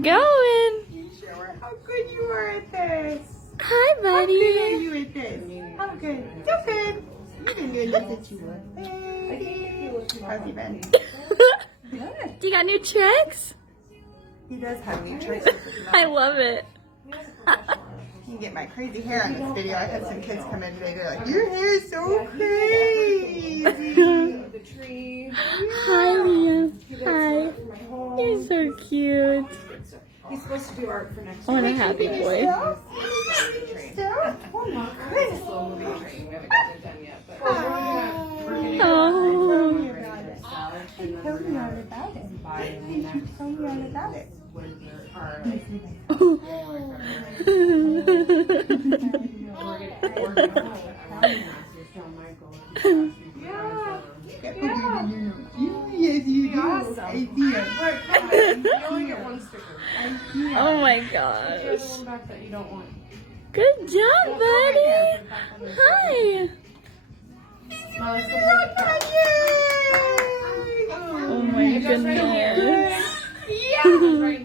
it going? You show her how good you are at this. Hi, How buddy. good are you at this? How good? So good. You've been doing this since you were baby. How's he been? Do you got new tricks? He does have new tricks. I love it. You can get my crazy hair on this video. I had some kids come in today. They're like, your hair is so crazy. Hi, Liam. Hi. You're so cute. He's supposed to do art for next Oh, I'm a happy boy. Oh my goodness. slow moving train. We haven't gotten it done yet, but Oh. Tell me all about it. Tell me all about it. Yes, you do. I you only get one sticker. Oh my There's gosh. one back that you don't want. Good job, buddy. Hi. No, it's the Oh my goodness. Yeah.